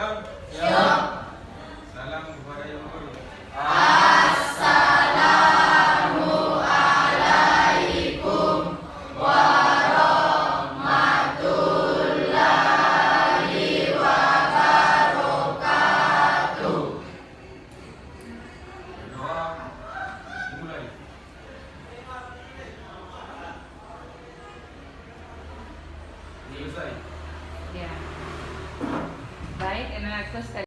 Salam. Ya. Salam kepada Yang Guru. Assalamualaikum warahmatullahi wabarakatuh. Berdoa dimulai. Selesai. Ya. Baik, anak-anakku sekalian.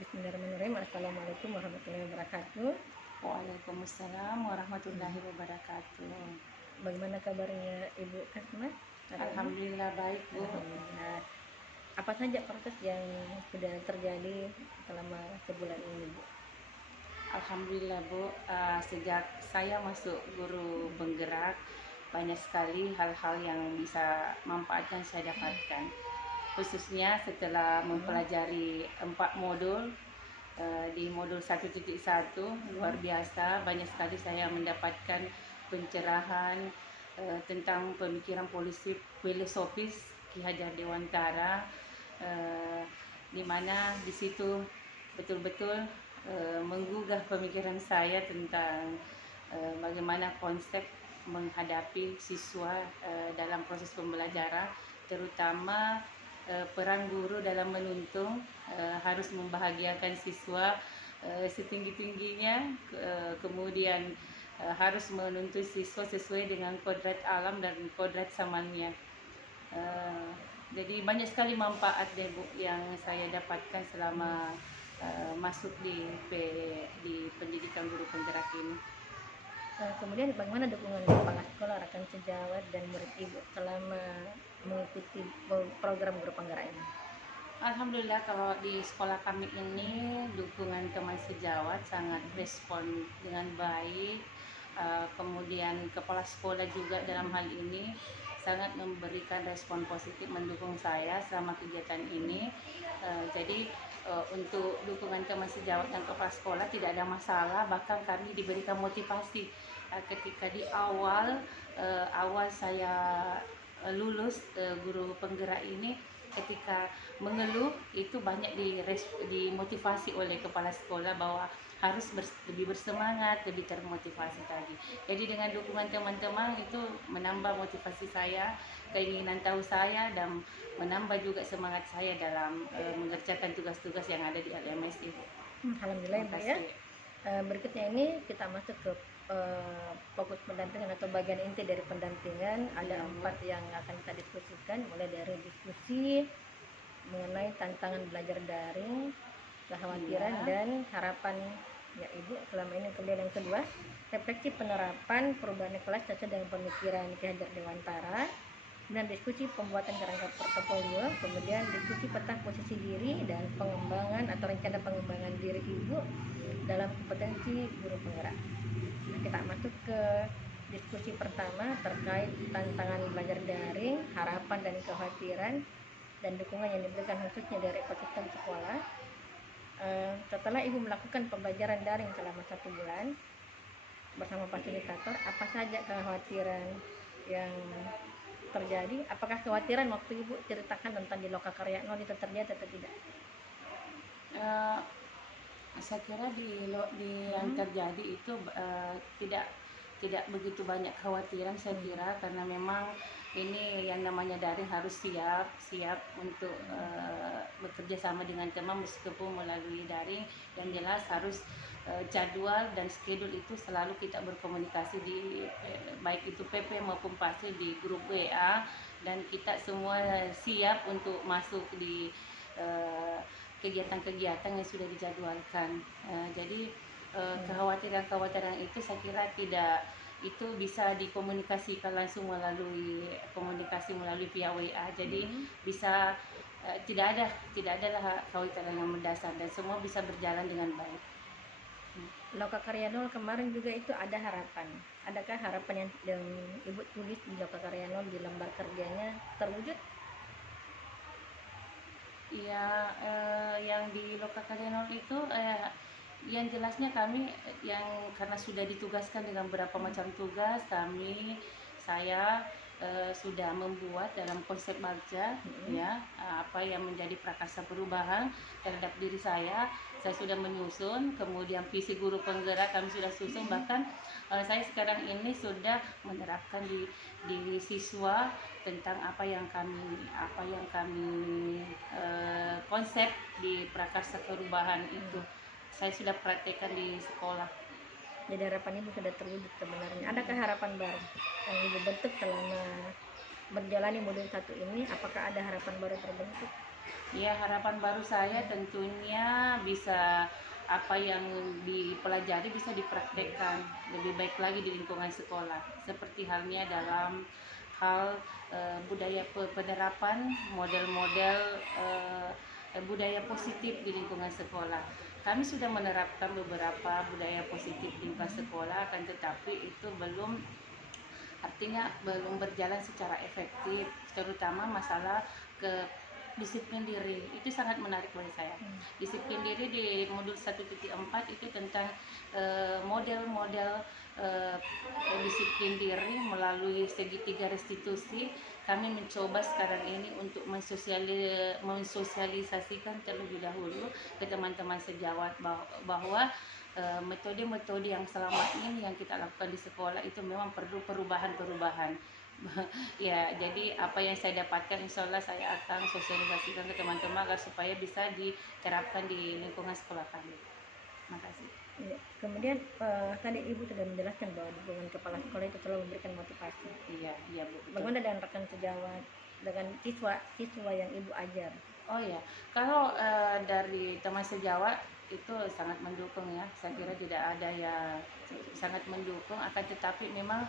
Bismillahirrahmanirrahim. Assalamualaikum warahmatullahi wabarakatuh. Waalaikumsalam warahmatullahi wabarakatuh. Bagaimana kabarnya Ibu Kasma? Alhamdulillah baik, Bu. Alhamdulillah. Apa saja proses yang sudah terjadi selama sebulan ini, Bu? Alhamdulillah, Bu. Sejak saya masuk guru penggerak, banyak sekali hal-hal yang bisa manfaat yang saya dapatkan. Khususnya setelah mempelajari 4 modul, di modul 1.1 luar biasa, banyak sekali saya mendapatkan pencerahan tentang pemikiran filosofis Ki Hajar Dewantara, di mana di situ betul-betul menggugah pemikiran saya tentang bagaimana konsep menghadapi siswa dalam proses pembelajaran, terutama peran guru dalam menuntun, harus membahagiakan siswa setinggi-tingginya, kemudian harus menuntun siswa sesuai dengan kodrat alam dan kodrat samanya. Jadi banyak sekali manfaat deh, Bu, yang saya dapatkan selama masuk di pendidikan guru penggerak ini. Kemudian bagaimana dukungan kepala sekolah, rekan sejawat, dan murid Ibu selama mengikuti program guru penggerak ini? Alhamdulillah, kalau di sekolah kami ini dukungan teman sejawat sangat respon dengan baik. Kemudian kepala sekolah juga dalam hal ini sangat memberikan respon positif mendukung saya selama kegiatan ini. Jadi untuk dukungan teman sejawat dan kepala sekolah tidak ada masalah, bahkan kami diberikan motivasi ketika di awal saya lulus guru penggerak ini. Ketika mengeluh itu banyak dimotivasi oleh kepala sekolah bahwa harus lebih bersemangat, lebih termotivasi tadi. Jadi dengan dukungan teman-teman itu menambah motivasi saya, keinginan tahu saya, dan menambah juga semangat saya dalam mengerjakan tugas-tugas yang ada di LMS Ibu. Alhamdulillah, Ibu ya. Berikutnya ini kita masuk ke fokus pendampingan atau bagian inti dari pendampingan. Ada 4 yang akan kita diskusikan, mulai dari diskusi mengenai tantangan belajar daring, kekhawatiran dan harapan ya Ibu selama ini. Kemudian yang kedua, refleksi penerapan perubahan kelas sesuai dengan pemikiran Ki Hajar Dewantara. Kemudian diskusi pembuatan kerangka portofolio, kemudian diskusi peta posisi diri dan pengembangan atau rencana pengembangan diri Ibu dalam kompetensi guru penggerak. Nah, kita masuk ke diskusi pertama terkait tantangan belajar daring, harapan dan kekhawatiran, dan dukungan yang diberikan khususnya dari ekosistem sekolah. Setelah Ibu melakukan pembelajaran daring selama 1 bulan bersama fasilitator, apa saja kekhawatiran yang terjadi? Apakah kekhawatiran waktu Ibu ceritakan tentang di Lokakarya 0 itu terjadi atau tidak? Saya kira yang terjadi itu tidak begitu banyak kekhawatiran, saya kira, karena memang ini yang namanya daring harus siap untuk bekerja sama dengan teman meskipun melalui daring. Yang jelas harus jadwal dan schedule itu selalu kita berkomunikasi di baik itu PP maupun PASI di grup WA, dan kita semua siap untuk masuk di kegiatan-kegiatan yang sudah dijadwalkan. Jadi kekhawatiran-kekhawatiran itu saya kira tidak, itu bisa dikomunikasikan langsung melalui komunikasi melalui via WA. Jadi bisa tidak ada kekhawatiran yang mendasar dan semua bisa berjalan dengan baik. Lokakarya 0 kemarin juga itu ada harapan. Adakah harapan yang Ibu tulis di Lokakarya 0 di lembar kerjanya terwujud? Ya, yang di Lokakarya 0 itu yang jelasnya kami yang karena sudah ditugaskan dengan beberapa macam tugas, saya sudah membuat dalam konsep Bagja ya apa yang menjadi prakarsa perubahan terhadap diri saya sudah menyusun, kemudian visi guru penggerak kami sudah susun, bahkan saya sekarang ini sudah menerapkan di siswa tentang apa yang kami konsep di prakarsa perubahan itu saya sudah praktekkan di sekolah. Jadi harapan Ibu sudah terwujud sebenarnya. Adakah harapan baru yang Ibu bentuk selama berjalani modul 1 ini? Apakah ada harapan baru terbentuk? Ya, harapan baru saya tentunya bisa apa yang dipelajari bisa dipraktekkan lebih baik lagi di lingkungan sekolah. Seperti halnya dalam hal budaya penerapan model-model budaya positif di lingkungan sekolah. Kami sudah menerapkan beberapa budaya positif di lingkungan sekolah, akan tetapi itu belum berjalan secara efektif, terutama masalah disiplin diri. Itu sangat menarik bagi saya. Disiplin diri di modul 1.4 itu tentang model-model disiplin diri melalui segitiga restitusi. Kami mencoba sekarang ini untuk mensosialisasikan terlebih dahulu ke teman-teman sejawat bahwa metode-metode yang selama ini yang kita lakukan di sekolah itu memang perlu perubahan-perubahan. Ya, jadi apa yang saya dapatkan insya Allah saya akan sosialisasikan ke teman-teman agar supaya bisa diterapkan di lingkungan sekolah kami. Makasih. Ya, kemudian tadi Ibu sudah menjelaskan bahwa dukungan kepala sekolah itu selalu memberikan motivasi. Iya Bu. Betul. Bagaimana dengan rekan sejawat, dengan siswa yang Ibu ajar? Oh ya, kalau dari teman sejawat itu sangat mendukung ya. Saya kira tidak ada yang sangat mendukung, akan tetapi memang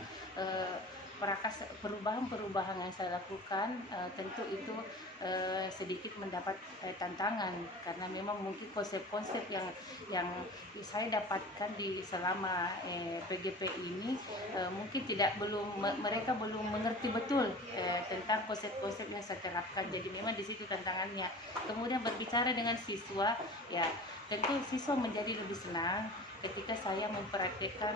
perubahan-perubahan yang saya lakukan tentu itu sedikit mendapat tantangan karena memang mungkin konsep-konsep yang saya dapatkan di selama PGP ini mungkin mereka belum mengerti betul tentang konsep-konsep yang saya terapkan. Jadi memang di situ tantangannya. Kemudian berbicara dengan siswa, ya tentu siswa menjadi lebih senang ketika saya mempraktekkan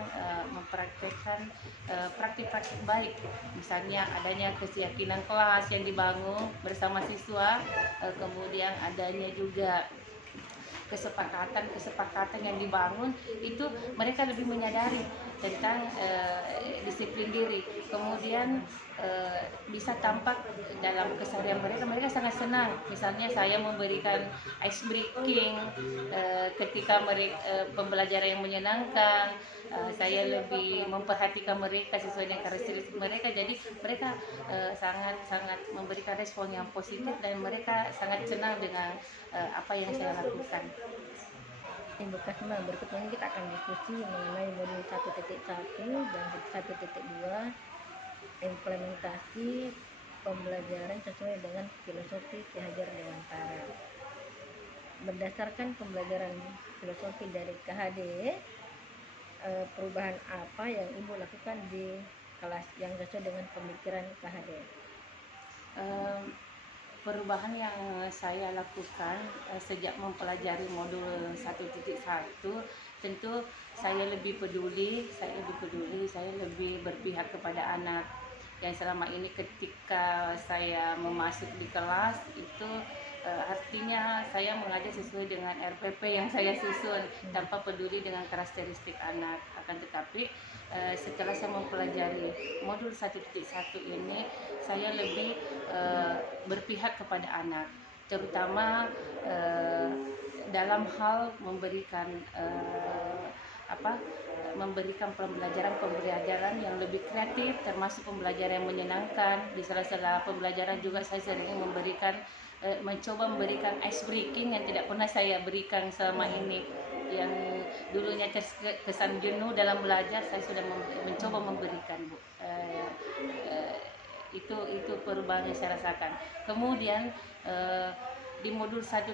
praktik-praktik baik, misalnya adanya keyakinan kelas yang dibangun bersama siswa, kemudian adanya juga kesepakatan yang dibangun, itu mereka lebih menyadari tentang disiplin diri, kemudian bisa tampak dalam keseharian mereka sangat senang. Misalnya saya memberikan ice breaking ketika pembelajaran yang menyenangkan, saya lebih memperhatikan mereka sesuai dengan karakteristik mereka, jadi mereka sangat memberikan respon yang positif dan mereka sangat senang dengan apa yang saya lakukan. Ibu Kasma, berikutnya kita akan diskusi mengenai modul 1.1 dan 1.2 implementasi pembelajaran sesuai dengan filosofi Ki Hajar Dewantara. Berdasarkan pembelajaran filosofi dari KHD, perubahan apa yang Ibu lakukan di kelas yang sesuai dengan pemikiran KHD? Perubahan yang saya lakukan sejak mempelajari modul 1.1, tentu saya lebih peduli, saya lebih berpihak kepada anak. Yang selama ini ketika saya memasuk di kelas itu artinya saya mengajar sesuai dengan RPP yang saya susun tanpa peduli dengan karakteristik anak. Akan tetapi setelah saya mempelajari modul 1.1 ini, saya lebih berpihak kepada anak, terutama dalam hal memberikan pembelajaran yang lebih kreatif, termasuk pembelajaran yang menyenangkan. Di sela-sela pembelajaran juga saya sering mencoba memberikan ice breaking yang tidak pernah saya berikan selama ini. Yang dulunya kesan jenuh dalam belajar, saya sudah mencoba memberikan, Bu. Itu perubahan yang saya rasakan. Kemudian di modul 1.1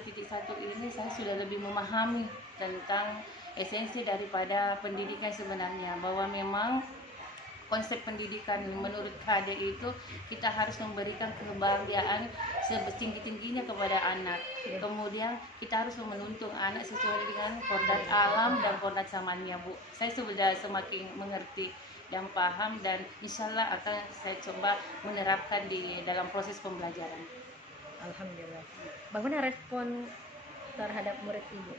ini saya sudah lebih memahami tentang esensi daripada pendidikan sebenarnya, bahwa memang konsep pendidikan menurut KHD itu kita harus memberikan kebahagiaan setinggi-tingginya kepada anak. Kemudian kita harus menuntun anak sesuai dengan kodrat alam dan kodrat zamannya, Bu. Saya sudah semakin mengerti dan paham, dan insya Allah akan saya coba menerapkan di dalam proses pembelajaran. Alhamdulillah. Bagaimana respon terhadap murid Ibu?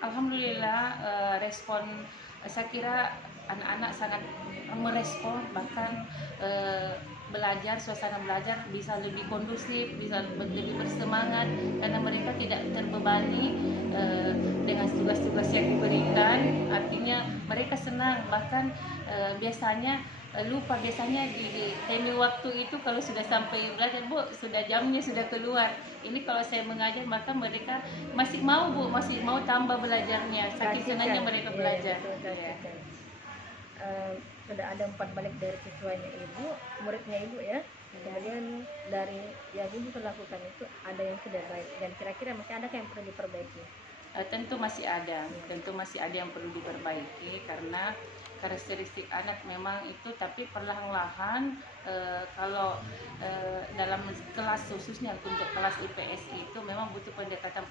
Alhamdulillah, respon saya kira anak-anak sangat merespon, bahkan suasana belajar bisa lebih kondusif, bisa lebih bersemangat karena mereka tidak terbebani dengan tugas-tugas yang diberikan. Artinya mereka senang, bahkan biasanya di time waktu itu kalau sudah sampai belajar, Bu, sudah jamnya sudah keluar. Ini kalau saya mengajar maka mereka masih mau, Bu, masih mau tambah belajarnya. Saking senangnya mereka belajar. Ya. Sudah ada 4 balik dari siswanya Ibu, muridnya Ibu ya. Kemudian dari yang Ibu lakukan itu ada yang sudah baik, dan kira-kira masih ada yang perlu diperbaiki? Tentu masih ada yang perlu diperbaiki karena karakteristik anak memang itu, tapi perlahan-lahan kalau dalam kelas, khususnya untuk kelas IPS itu memang butuh pendekatan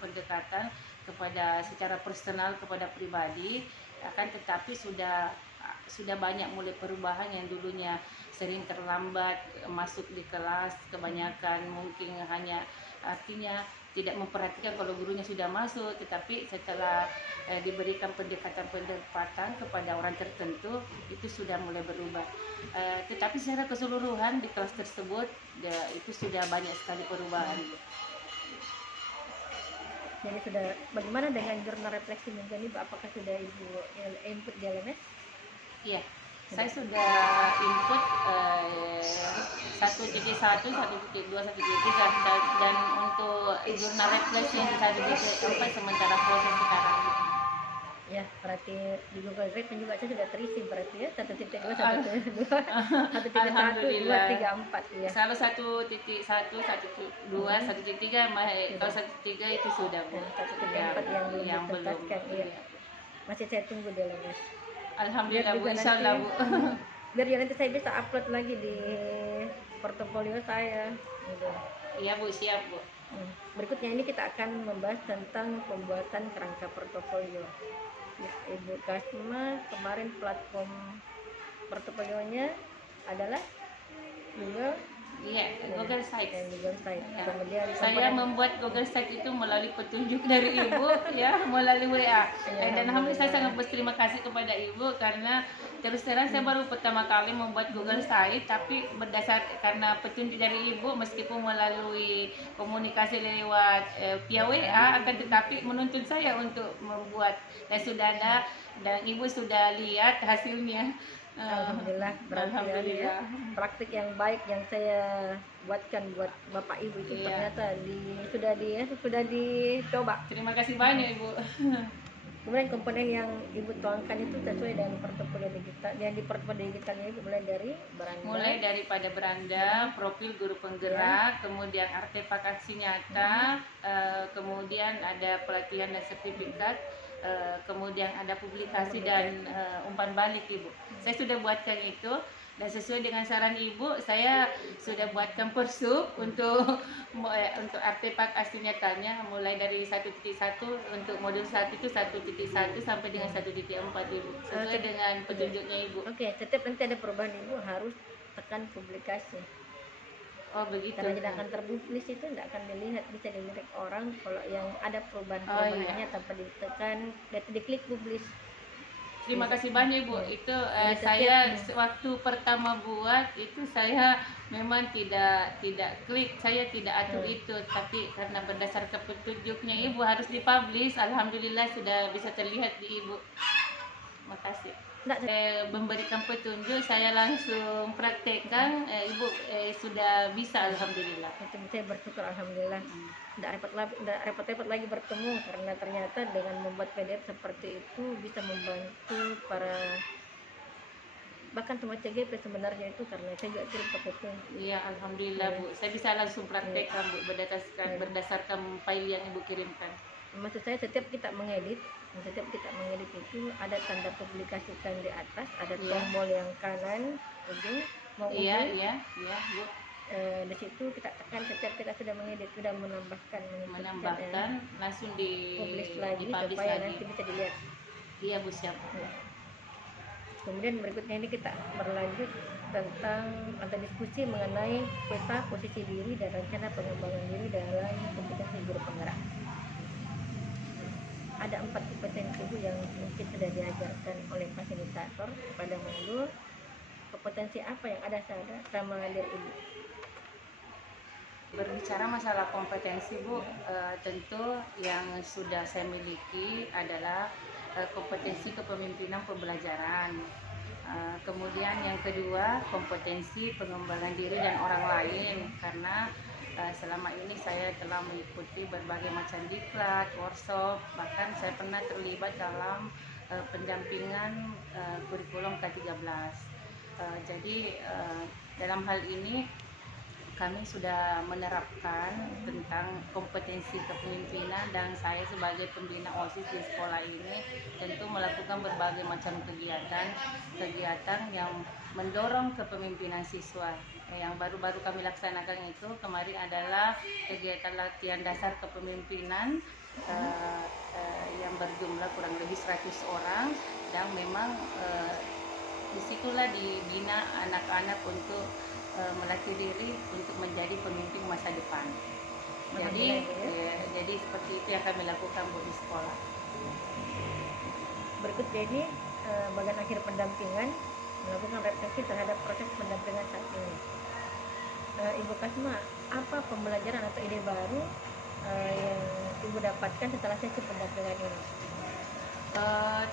kepada secara personal, kepada pribadi. Akan tetapi sudah banyak mulai perubahan. Yang dulunya sering terlambat masuk di kelas, kebanyakan mungkin hanya artinya tidak memperhatikan kalau gurunya sudah masuk, tetapi setelah diberikan pendekatan kepada orang tertentu, itu sudah mulai berubah. Tetapi secara keseluruhan di kelas tersebut itu sudah banyak sekali perubahan. Jadi sudah, bagaimana dengan jurnal refleksi mingguan Ibu? Apakah sudah Ibu input di LMS? Iya, saya sudah input 1.1, 1.2, 1.3 dan untuk jurnal refleksi yang di 1.4 sementara proses sekarang. Ya, berarti di Google Drive juga saya sudah terisi berarti ya, 1.2, 1.2, 1.1, 2, 3, 4 ya. Kalau 1.1, 1.2, 1.3, kalau 1.3 itu sudah, Bu. 1.4 yang belum dituntaskan. Iya. Masih saya tunggu di LMS. Alhamdulillah, Bu, insyaallah, Bu. Biar ya nanti saya bisa upload lagi di portofolio saya gitu. Iya, Bu, siap, Bu. Berikutnya ini kita akan membahas tentang pembuatan kerangka portofolio. Ibu Kasma kemarin platform portofolionya adalah Google. Iya, Google Sites. Ya. Kemudian saya membuat Google Sites itu melalui petunjuk dari Ibu ya, melalui WA. Dan alhamdulillah saya sangat berterima kasih kepada Ibu karena terus terang saya baru pertama kali membuat Google Sites, tapi karena petunjuk dari Ibu, meskipun melalui komunikasi lewat via WA, akan tetapi menuntun saya untuk membuat, dan sudah ada, dan Ibu sudah lihat hasilnya. Alhamdulillah, berarti ya, praktik yang baik yang saya buatkan buat Bapak Ibu itu ternyata sudah dicoba. Terima kasih banyak, Ibu. Kemudian komponen yang Ibu tuangkan itu sesuai dengan portofolio digital. Yang di portofolio digitalnya Ibu mulai daripada beranda, profil guru penggerak, kemudian artefak aksi nyata, kemudian ada pelatihan dan sertifikat, kemudian ada publikasi dan umpan balik, Ibu. Saya sudah buatkan itu, dan sesuai dengan saran Ibu, saya sudah buatkan persub untuk artefak asli nyatanya, mulai dari 1.1 untuk modul 1 itu 1.1 sampai dengan 1.4, Ibu, sesuai dengan petunjuknya Ibu. Oke, setiap nanti ada perubahan Ibu harus tekan publikasi. Oh begitu. Karena tidak akan terpublis, itu tidak akan dilihat, bisa dilihat orang kalau yang ada perubahan-perubahannya tanpa ditekan, diklik publis. Terima kasih banyak, Ibu. Itu saya waktu pertama buat itu saya memang tidak klik, saya tidak atur itu, tapi karena berdasarkan petunjuknya Ibu harus dipublish. Alhamdulillah sudah bisa terlihat di Ibu. Makasih. Memberikan petunjuk, saya langsung praktekkan, Ibu sudah bisa, alhamdulillah. Itu saya bersyukur, alhamdulillah. Tidak repot-repot lagi bertemu, karena ternyata dengan membuat PDF seperti itu bisa membantu para, bahkan semua CGP sebenarnya itu, karena saya juga kirim ke PT. Iya, alhamdulillah, Bu. Saya bisa langsung praktekkan, Bu, berdasarkan file yang Ibu kirimkan. Maksud saya setiap kita mengedit itu ada tanda publikasikan di atas, ada tombol yang kanan ujung mau ujung. Iya, Bu. Di situ kita tekan setiap kita sudah mengedit, sudah menambahkan langsung publish lagi supaya nanti bisa dilihat. Iya, Bu, siap. Kemudian berikutnya ini kita berlanjut tentang atau diskusi mengenai peta posisi diri dan rencana pengembangan diri dalam kompetensi guru penggerak. Ada 4 kompetensi Bu yang mungkin sudah diajarkan oleh fasilitator pada modul. Kompetensi apa yang ada sama diri Ibu? Berbicara masalah kompetensi Bu, tentu yang sudah saya miliki adalah kompetensi kepemimpinan pembelajaran. Kemudian yang kedua, kompetensi pengembangan diri dan orang lain, karena selama ini saya telah mengikuti berbagai macam diklat, workshop, bahkan saya pernah terlibat dalam pendampingan kurikulum K13. Jadi dalam hal ini kami sudah menerapkan tentang kompetensi kepemimpinan, dan saya sebagai pembina OSIS di sekolah ini tentu melakukan berbagai macam kegiatan yang mendorong kepemimpinan siswa. Yang baru-baru kami laksanakan itu kemarin adalah kegiatan latihan dasar kepemimpinan yang berjumlah kurang lebih 100 orang, dan memang disitulah dibina anak-anak untuk melatih diri untuk menjadi pemimpin masa depan. Jadi seperti itu yang kami lakukan Bu di sekolah. Berikutnya ini bagian akhir pendampingan, melakukan refleksi terhadap proses pendampingan saat ini. Ibu Kasma, apa pembelajaran atau ide baru yang Ibu dapatkan setelah sesi pendampingan ini?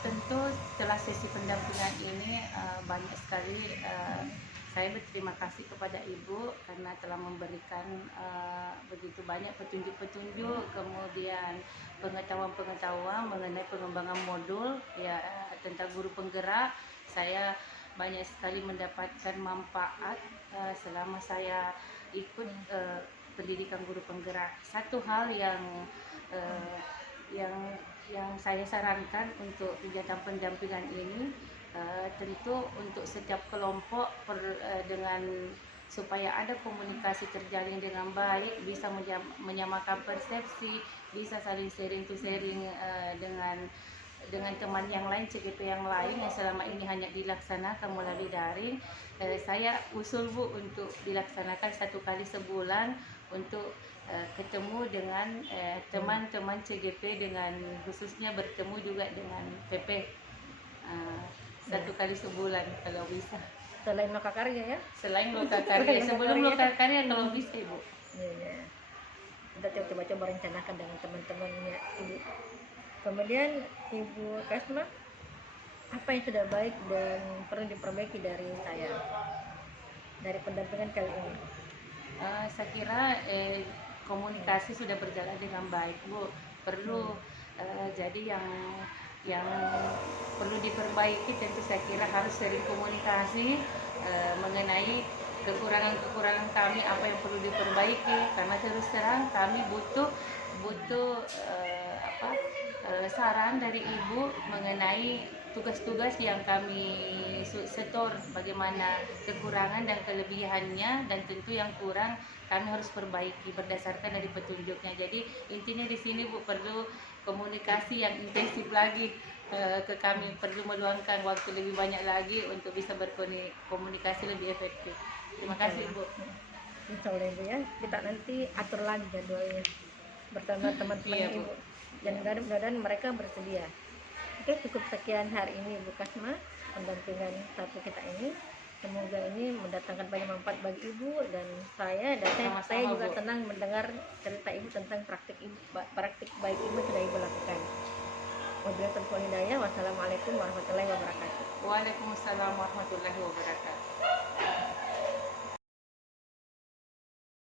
Tentu setelah sesi pendampingan ini banyak sekali saya berterima kasih kepada Ibu karena telah memberikan begitu banyak petunjuk-petunjuk, kemudian pengetahuan-pengetahuan mengenai pengembangan modul ya tentang guru penggerak. Saya banyak sekali mendapatkan manfaat selama saya ikut pendidikan guru penggerak. Satu hal yang saya sarankan untuk kegiatan pendampingan ini, tentu untuk setiap kelompok dengan supaya ada komunikasi terjalin dengan baik, bisa menyamakan persepsi, bisa saling sharing to sharing dengan teman yang lain, CGP yang lain yang selama ini hanya dilaksanakan melalui daring. Saya usul Bu untuk dilaksanakan 1 kali sebulan untuk ketemu dengan teman-teman CGP, dengan khususnya bertemu juga dengan PP 1 kali sebulan kalau bisa. Selain lokakarya ya? Selain lokakarya, sebelum lokakarya kalau bisa Ibu. Ya. Kita coba-coba rencanakan dengan teman-temannya Ibu. Kemudian Ibu Kasma, apa yang sudah baik dan perlu diperbaiki dari saya dari pendampingan kali ini? Saya kira komunikasi sudah berjalan dengan baik Bu. Perlu jadi yang perlu diperbaiki tentu saya kira harus sering komunikasi mengenai kekurangan-kekurangan kami, apa yang perlu diperbaiki, karena terus terang kami butuh saran dari Ibu mengenai tugas-tugas yang kami setor, bagaimana kekurangan dan kelebihannya, dan tentu yang kurang kami harus perbaiki berdasarkan dari petunjuknya. Jadi intinya di sini Bu, perlu komunikasi yang intensif lagi ke kami, perlu meluangkan waktu lebih banyak lagi untuk bisa berkomunikasi lebih efektif. Terima kasih Bu. Insya Allah Ibu ya, kita nanti atur lagi jadwalnya bersama teman-teman Iya, Bu. Ibu, dan mudah-mudahan mereka bersedia. Oke, cukup sekian hari ini Bu Kasma, pendampingan satu kita ini. Semoga ini mendatangkan banyak manfaat bagi Ibu dan saya Sama-sama, juga Bu. senang mendengar cerita Ibu tentang praktik baik Ibu sudah Ibu lakukan. Wabillahi taufiq wal hidayah. Wassalamualaikum warahmatullahi wabarakatuh. Waalaikumsalam warahmatullahi wabarakatuh.